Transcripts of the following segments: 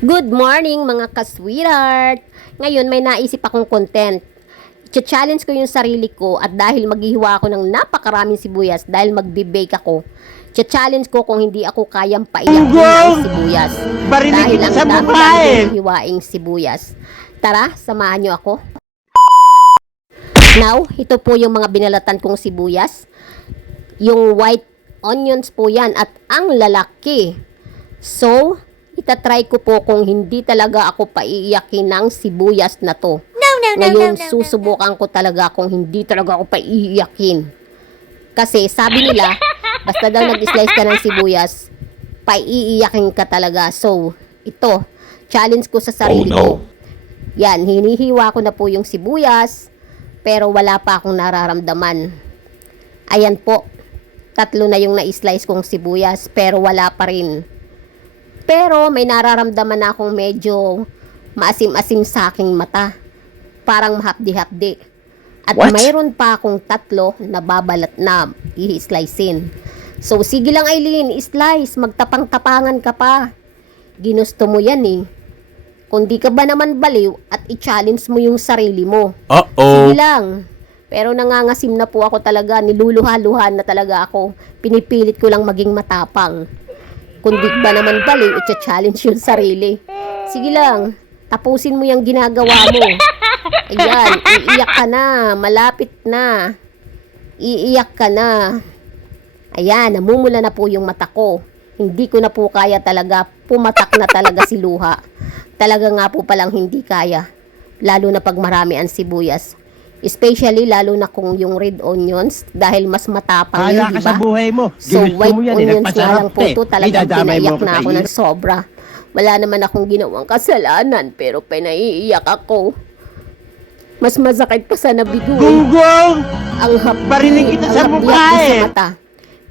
Good morning mga ka-sweetheart! Ngayon may naisip akong content. I-challenge ko yung sarili ko at dahil maghihiwa ako ng napakaraming sibuyas dahil magbe-bake ako. I-challenge ko kung hindi ako kayang paiyakin ng sibuyas. Dahil ang dami-dami hiwaing sibuyas. Tara, samahan nyo ako. Now, ito po yung mga binalatan kong sibuyas. Yung white onions po yan at ang lalaki. So, itatry ko po kung hindi talaga ako paiiyakin ng sibuyas na to. Ngayon, susubukan ko talaga kung hindi talaga ako paiiyakin. Kasi sabi nila, basta daw nag-slice ka ng sibuyas, paiiyakin ka talaga. So, ito, challenge ko sa sarili ko. Yan, hinihiwa ko na po yung sibuyas, pero wala pa akong nararamdaman. Ayan po, 3 na yung na-slice kong sibuyas, pero wala pa rin. Pero may nararamdaman na akong medyo maasim-asim sa aking mata. Parang mahapdi-hapdi. At mayroon pa akong 3 na babalat na i-slicein. So sige lang Aileen, slice, magtapang-tapangan ka pa. Ginusto mo yan eh. Kung di ka ba naman baliw at i-challenge mo yung sarili mo. Sige lang. Pero nangangasim na po ako talaga, niluluha-luha na talaga ako. Pinipilit ko lang maging matapang. Kung di ba naman baliw, i-challenge yung sarili. Sige lang, tapusin mo yung ginagawa mo. Ayan, iiyak ka na, malapit na. Iiyak ka na. Ayan, namumula na po yung mata ko. Hindi ko na po kaya talaga, pumatak na talaga si luha. Talaga nga po palang hindi kaya. Lalo na pag marami ang sibuyas. Especially lalo na kung yung red onions dahil mas matapang yun, diba? Sa buhay mo. So white onions nga lang po ito, talagang pinaiyak na ako ng sobra. Wala naman akong ginawang kasalanan pero pinaiiyak ako. Mas masakit pa sa nabigo. Gunggong! Ang hapdi, Barinig kita sa mukha sa mata.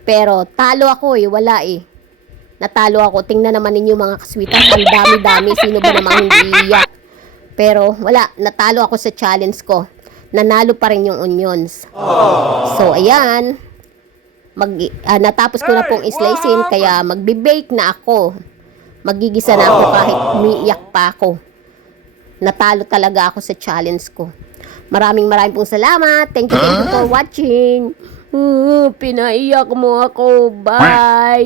Pero talo ako wala eh. Natalo ako. Tingnan naman ninyo mga kaswitas, ang dami-dami. Sino ba namang hindi iiyak? Pero wala, natalo ako sa challenge ko. Nanalo pa rin yung onions. So, ayan. Natapos ko na pong slicing, kaya magbe-bake na ako. Magigisa na ako kahit umiiyak pa ako. Natalo talaga ako sa challenge ko. Maraming pong salamat. Thank you for watching. Pinaiyak mo ako. Bye!